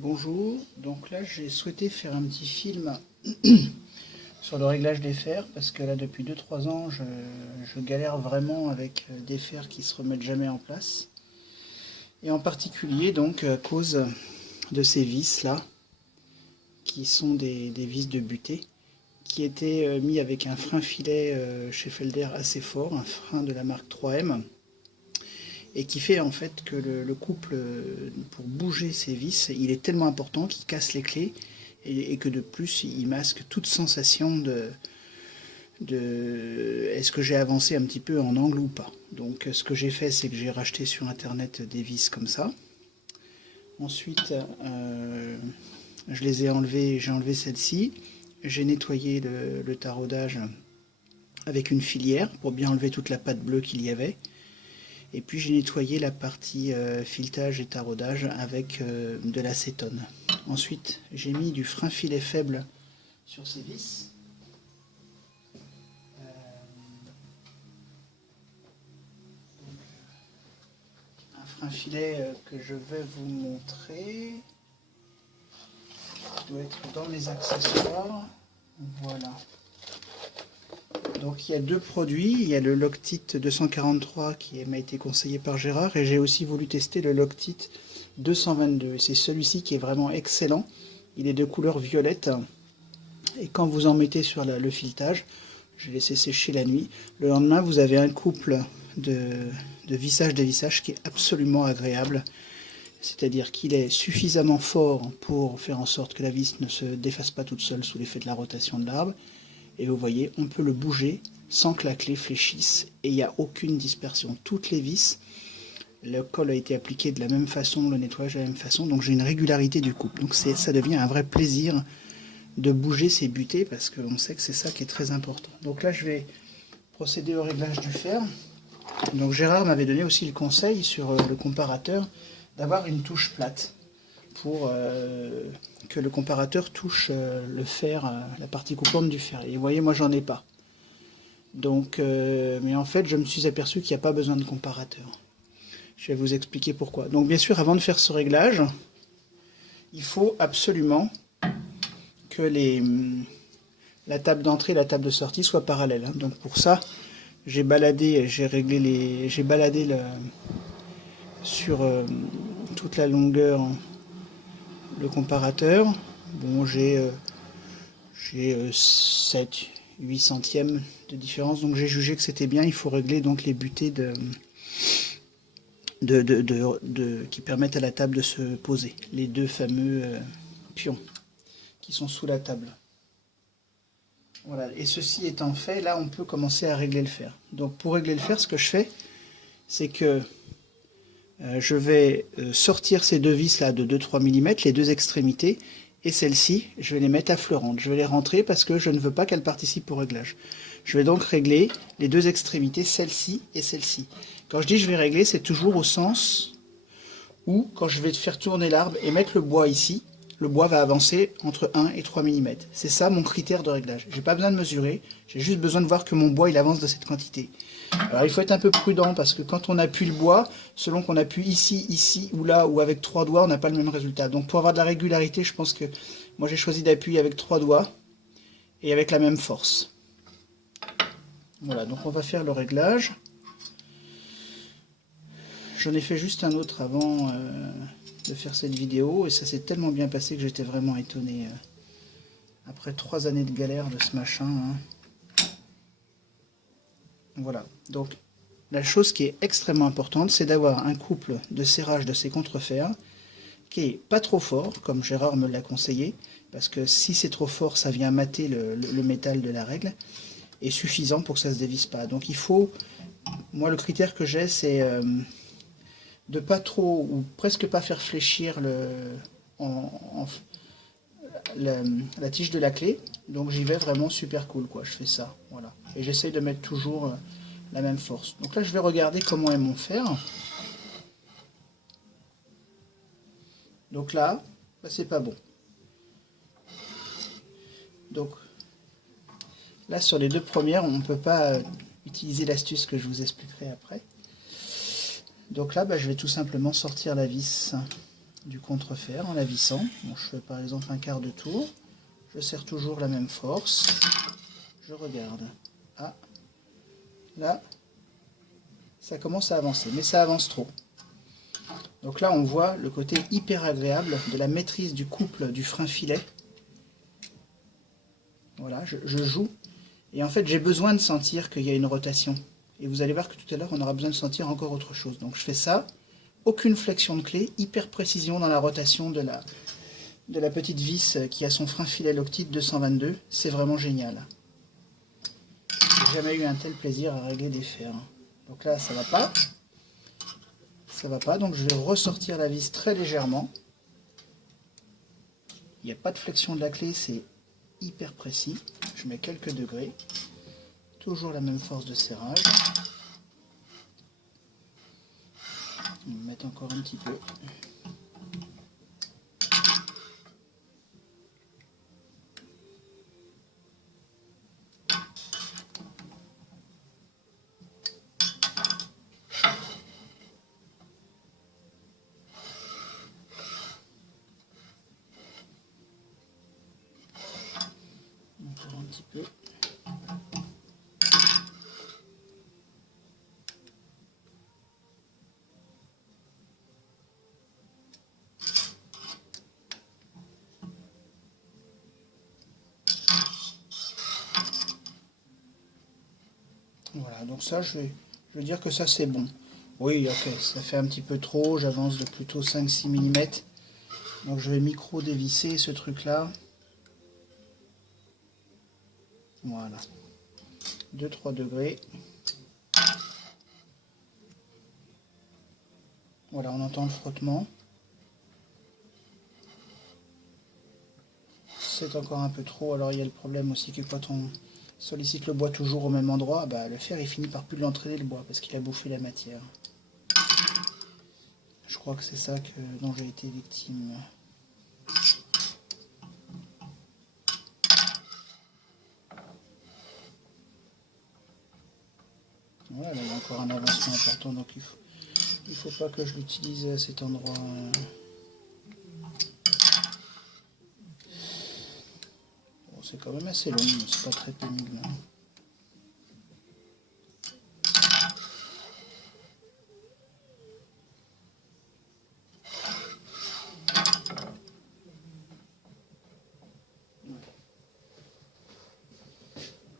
Bonjour, donc là j'ai souhaité faire un petit film sur le réglage des fers parce que là depuis 2-3 ans je galère vraiment avec des fers qui se remettent jamais en place et en particulier donc à cause de ces vis là qui sont des vis de butée qui étaient mis avec un frein filet chez Felder assez fort, un frein de la marque 3M et qui fait en fait que le couple, pour bouger ces vis, il est tellement important qu'il casse les clés et que de plus il masque toute sensation de est-ce que j'ai avancé un petit peu en angle ou pas. Donc ce que j'ai fait, c'est que j'ai racheté sur internet des vis comme ça. Ensuite, je les ai enlevées, j'ai enlevé celle-ci, j'ai nettoyé le taraudage avec une filière pour bien enlever toute la pâte bleue qu'il y avait. Et puis j'ai nettoyé la partie filetage et taraudage avec de l'acétone. Ensuite, j'ai mis du frein filet faible sur ces vis. Un frein filet que je vais vous montrer. Il doit être dans mes accessoires. Voilà. Donc il y a deux produits, il y a le Loctite 243 qui m'a été conseillé par Gérard et j'ai aussi voulu tester le Loctite 222. Et c'est celui-ci qui est vraiment excellent. Il est de couleur violette et quand vous en mettez sur le filetage, je l'ai laissé sécher la nuit, le lendemain vous avez un couple de vissage-dévissage qui est absolument agréable. C'est-à-dire qu'il est suffisamment fort pour faire en sorte que la vis ne se défasse pas toute seule sous l'effet de la rotation de l'arbre. Et vous voyez, on peut le bouger sans que la clé fléchisse. Et il n'y a aucune dispersion. Toutes les vis, le colle a été appliqué de la même façon, le nettoyage de la même façon. Donc j'ai une régularité du couple. Donc ça devient un vrai plaisir de bouger ces butées parce qu'on sait que c'est ça qui est très important. Donc là, je vais procéder au réglage du fer. Donc Gérard m'avait donné aussi le conseil sur le comparateur d'avoir une touche plate pour que le comparateur touche le fer, la partie coupante du fer. Et vous voyez, moi j'en ai pas. Donc, mais en fait, je me suis aperçu qu'il n'y a pas besoin de comparateur. Je vais vous expliquer pourquoi. Donc bien sûr, avant de faire ce réglage, il faut absolument que la table d'entrée et la table de sortie soient parallèles. Donc pour ça, j'ai baladé sur toute la longueur le comparateur. Bon, j'ai 7-8 centièmes de différence, donc j'ai jugé que c'était bien. Il faut régler donc les butées qui permettent à la table de se poser. Les deux fameux pions qui sont sous la table. Voilà, et ceci étant fait, là on peut commencer à régler le fer. Donc pour régler le fer, ce que je fais, c'est que je vais sortir ces deux vis là de 2-3 mm, les deux extrémités, et celles-ci, je vais les mettre à fleurantes. Je vais les rentrer parce que je ne veux pas qu'elles participent au réglage. Je vais donc régler les deux extrémités, celle-ci et celle-ci. Quand je dis je vais régler, c'est toujours au sens où, quand je vais faire tourner l'arbre et mettre le bois ici, le bois va avancer entre 1 et 3 mm. C'est ça mon critère de réglage. Je n'ai pas besoin de mesurer, j'ai juste besoin de voir que mon bois il avance de cette quantité. Alors il faut être un peu prudent parce que quand on appuie le bois, selon qu'on appuie ici, ici ou là, ou avec 3 doigts, on n'a pas le même résultat. Donc pour avoir de la régularité, je pense que moi j'ai choisi d'appuyer avec 3 doigts et avec la même force. Voilà, donc on va faire le réglage. J'en ai fait juste un autre avant de faire cette vidéo et ça s'est tellement bien passé que j'étais vraiment étonné. Après 3 années de galère de ce machin. Hein. Voilà, donc la chose qui est extrêmement importante, c'est d'avoir un couple de serrage de ces contrefers qui est pas trop fort, comme Gérard me l'a conseillé, parce que si c'est trop fort, ça vient mater le métal de la règle, et suffisant pour que ça se dévisse pas. Donc il faut, moi le critère que j'ai, c'est de pas trop, ou presque pas faire fléchir la tige de la clé. Donc j'y vais vraiment super cool, quoi. Je fais ça, voilà. Et j'essaye de mettre toujours la même force. Donc là, je vais regarder comment est mon fer. Donc là, bah, c'est pas bon. Donc là, sur les deux premières, on ne peut pas utiliser l'astuce que je vous expliquerai après. Donc là, bah, je vais tout simplement sortir la vis du contrefer en la vissant. Bon, je fais par exemple un quart de tour, je serre toujours la même force, je regarde. Ah, là, ça commence à avancer, mais ça avance trop. Donc là, on voit le côté hyper agréable de la maîtrise du couple du frein-filet. Voilà, je joue. Et en fait, j'ai besoin de sentir qu'il y a une rotation. Et vous allez voir que tout à l'heure, on aura besoin de sentir encore autre chose. Donc je fais ça, aucune flexion de clé, hyper précision dans la rotation de la petite vis qui a son frein-filet Loctite 222. C'est vraiment génial. J'ai jamais eu un tel plaisir à régler des fers. Donc là, ça va pas. Ça va pas, donc je vais ressortir la vis très légèrement. Il n'y a pas de flexion de la clé, c'est hyper précis. Je mets quelques degrés. Toujours la même force de serrage. On va mettre encore un petit peu. Encore un petit peu. Voilà, donc ça, je veux dire que ça c'est bon. Oui, ok, ça fait un petit peu trop, j'avance de plutôt 5-6 mm. Donc je vais micro-dévisser ce truc-là. Voilà. 2-3 degrés. Voilà, on entend le frottement. C'est encore un peu trop, alors il y a le problème aussi que quand on sollicite le bois toujours au même endroit, bah, le fer il finit par plus de l'entraîner le bois parce qu'il a bouffé la matière. Je crois que c'est ça dont j'ai été victime. Voilà, il y a encore un avancement important, donc il faut pas que je l'utilise à cet endroit. Bon, c'est quand même assez long, mais c'est pas très pénible.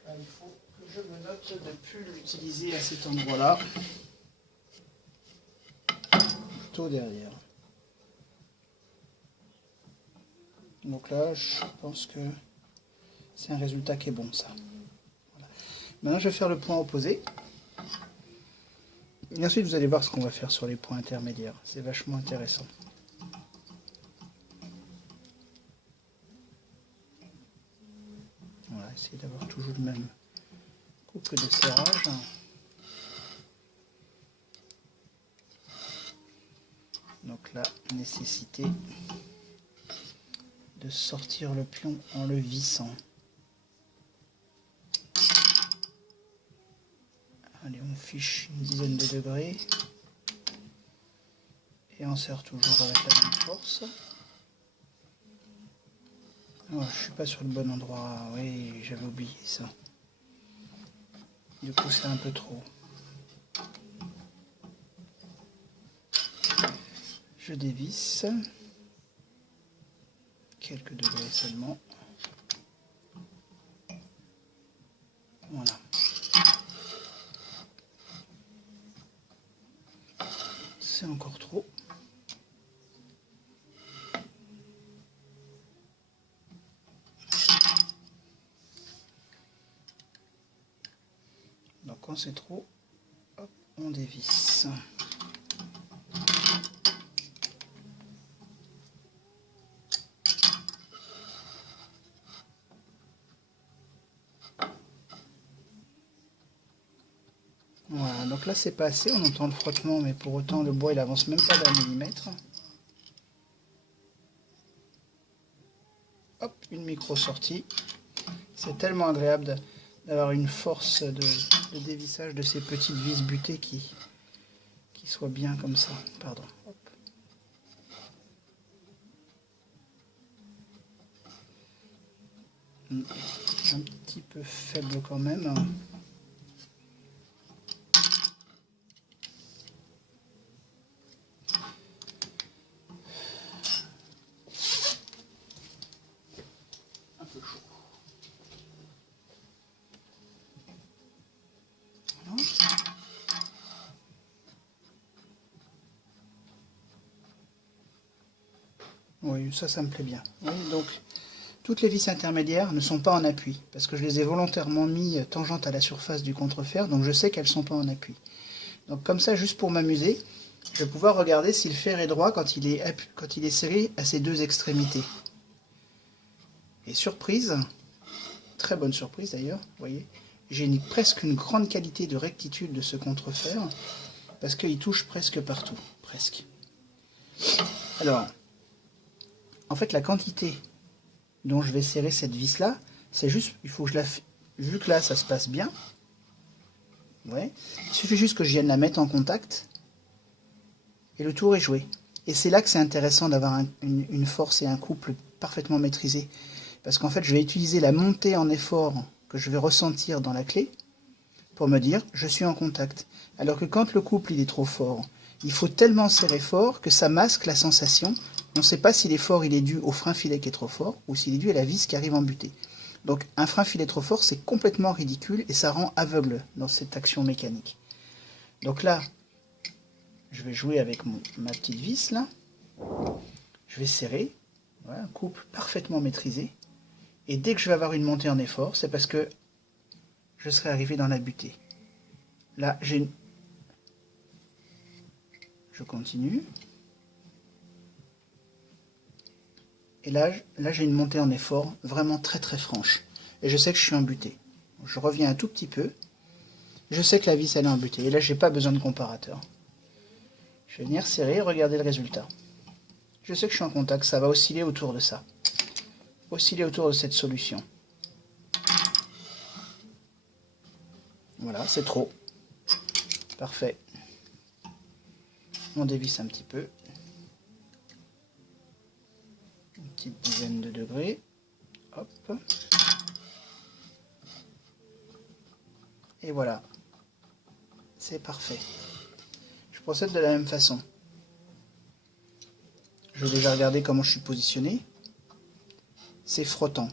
Là, il faut que je me note de ne plus l'utiliser à cet endroit-là. Plutôt derrière. Donc là, je pense que c'est un résultat qui est bon, ça. Voilà. Maintenant, je vais faire le point opposé. Et ensuite, vous allez voir ce qu'on va faire sur les points intermédiaires. C'est vachement intéressant. Voilà, essayez d'avoir toujours le même couple de serrage. Donc la nécessité de sortir le pion en le vissant. Allez, on fiche une dizaine de degrés. Et on serre toujours avec la même force. Oh, je suis pas sur le bon endroit. Oui, j'avais oublié ça. Du coup, c'est un peu trop. Je dévisse. Quelques degrés seulement. Voilà. C'est encore trop. Donc quand c'est trop, hop, on dévisse. Voilà, donc là c'est pas assez, on entend le frottement, mais pour autant le bois il avance même pas d'un millimètre. Hop, une micro sortie. C'est tellement agréable d'avoir une force de dévissage de ces petites vis butées qui soient bien comme ça. Pardon. Hop. Un petit peu faible quand même. Un peu chaud. Voilà. Oui, ça me plaît bien. Oui, donc, toutes les vis intermédiaires ne sont pas en appui, parce que je les ai volontairement mis tangentes à la surface du contrefer, donc je sais qu'elles ne sont pas en appui. Donc comme ça, juste pour m'amuser, je vais pouvoir regarder si le fer est droit quand il est serré à ses deux extrémités. Et surprise, très bonne surprise d'ailleurs, vous voyez, j'ai presque une grande qualité de rectitude de ce contrefer, parce qu'il touche presque partout, presque. Alors, en fait, la quantité dont je vais serrer cette vis là, c'est juste, il faut que je la, vu que là ça se passe bien, ouais, il suffit juste que je vienne la mettre en contact et le tour est joué. Et c'est là que c'est intéressant d'avoir une force et un couple parfaitement maîtrisés, parce qu'en fait je vais utiliser la montée en effort que je vais ressentir dans la clé pour me dire je suis en contact. Alors que quand le couple il est trop fort, il faut tellement serrer fort que ça masque la sensation. On ne sait pas si l'effort il est dû au frein filet qui est trop fort ou s'il est dû à la vis qui arrive en butée. Donc un frein filet trop fort, c'est complètement ridicule et ça rend aveugle dans cette action mécanique. Donc là, je vais jouer avec ma petite vis là. Je vais serrer, voilà, un couple parfaitement maîtrisé. Et dès que je vais avoir une montée en effort, c'est parce que je serai arrivé dans la butée. Là, je continue. Et là j'ai une montée en effort vraiment très très franche. Et je sais que je suis en butée. Je reviens un tout petit peu. Je sais que la vis elle est en butée. Et là, j'ai pas besoin de comparateur. Je vais venir serrer, regarder le résultat. Je sais que je suis en contact, ça va osciller autour de ça. Osciller autour de cette solution. Voilà, c'est trop. Parfait. On dévisse un petit peu. Une petite dizaine de degrés. Hop. Et voilà. C'est parfait. Je procède de la même façon. Je vais déjà regarder comment je suis positionné. C'est frottant.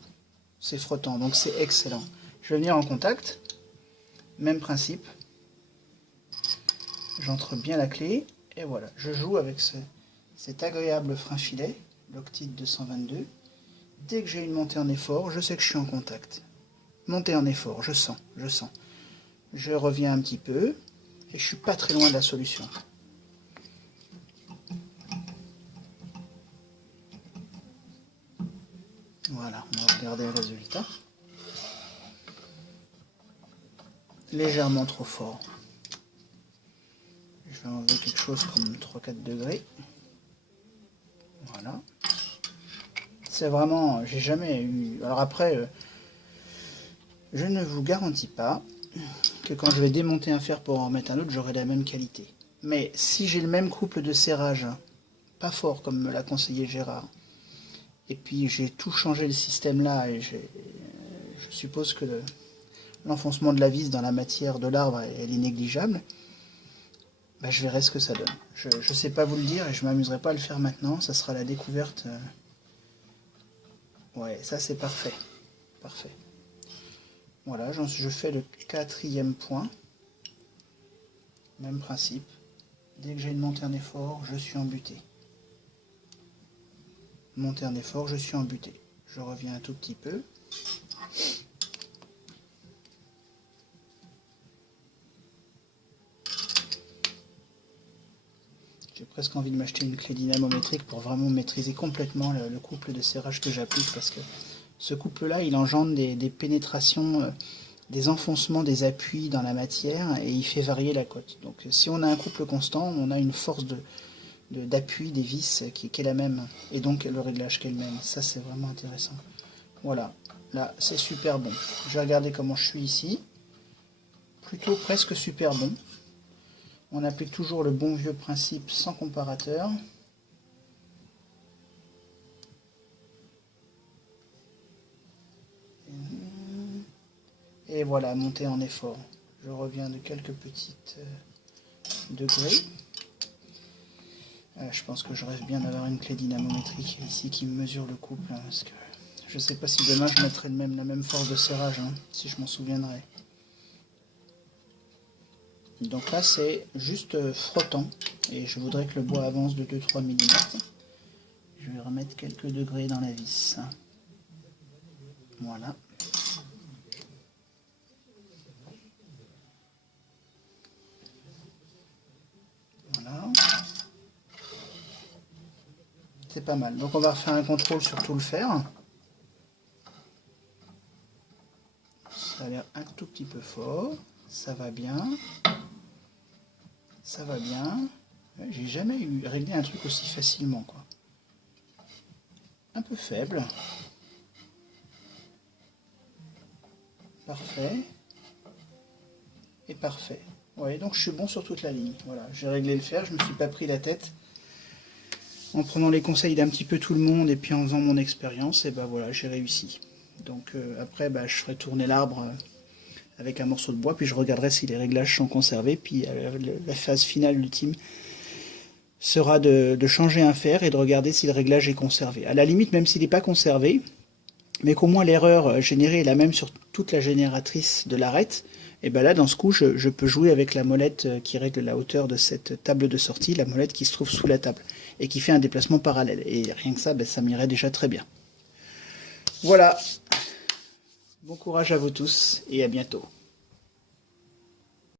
C'est frottant, donc c'est excellent. Je vais venir en contact. Même principe. J'entre bien la clé. Et voilà, je joue avec cet agréable frein filet, Loctite 222. Dès que j'ai une montée en effort, je sais que je suis en contact. Montée en effort, je sens, je sens. Je reviens un petit peu, et je suis pas très loin de la solution. Voilà, on va regarder le résultat. Légèrement trop fort. Je vais enlever quelque chose comme 3-4 degrés. Voilà. C'est vraiment, j'ai jamais eu... Alors après, je ne vous garantis pas que quand je vais démonter un fer pour en remettre un autre, j'aurai la même qualité. Mais si j'ai le même couple de serrage, pas fort comme me l'a conseillé Gérard, et puis j'ai tout changé le système là, et je suppose que l'enfoncement de la vis dans la matière de l'arbre elle est négligeable, bah, je verrai ce que ça donne. Je ne sais pas vous le dire et je m'amuserai pas à le faire maintenant, ça sera la découverte. Ouais, ça c'est parfait. Parfait. Voilà, je fais le 4e point. Même principe. Dès que j'ai une montée en effort, je suis en butée. Montée en effort, je suis en butée. Je reviens un tout petit peu. J'ai presque envie de m'acheter une clé dynamométrique pour vraiment maîtriser complètement le couple de serrage que j'applique, parce que ce couple-là, il engendre des pénétrations, des enfoncements, des appuis dans la matière, et il fait varier la cote. Donc si on a un couple constant, on a une force d'appui des vis qui est la même, et donc le réglage qui est le même. Ça, c'est vraiment intéressant. Voilà, là, c'est super bon. Je vais regarder comment je suis ici. Plutôt presque super bon. On applique toujours le bon vieux principe sans comparateur. Et Et voilà, monter en effort. Je reviens de quelques petites degrés. Je pense que je rêve bien d'avoir une clé dynamométrique ici qui mesure le couple, hein, parce que je ne sais pas si demain je mettrai la même force de serrage, hein, si je m'en souviendrai. Donc là c'est juste frottant, et je voudrais que le bois avance de 2-3 mm. Je vais remettre quelques degrés dans la vis. Voilà. Voilà. C'est pas mal. Donc on va refaire un contrôle sur tout le fer. Ça a l'air un tout petit peu fort. Ça va bien. Ça va bien. J'ai jamais réglé un truc aussi facilement, quoi. Un peu faible. Parfait. Et parfait. Ouais, donc je suis bon sur toute la ligne. Voilà, j'ai réglé le fer, je ne me suis pas pris la tête. En prenant les conseils d'un petit peu tout le monde et puis en faisant mon expérience, et ben voilà, j'ai réussi. Donc après, je ferai tourner l'arbre avec un morceau de bois, puis je regarderai si les réglages sont conservés, puis la phase finale ultime sera de changer un fer et de regarder si le réglage est conservé. À la limite, même s'il n'est pas conservé, mais qu'au moins l'erreur générée est la même sur toute la génératrice de l'arête, et bien là, dans ce coup, je peux jouer avec la molette qui règle la hauteur de cette table de sortie, la molette qui se trouve sous la table, et qui fait un déplacement parallèle. Et rien que ça, ça m'irait déjà très bien. Voilà. Bon courage à vous tous, et à bientôt.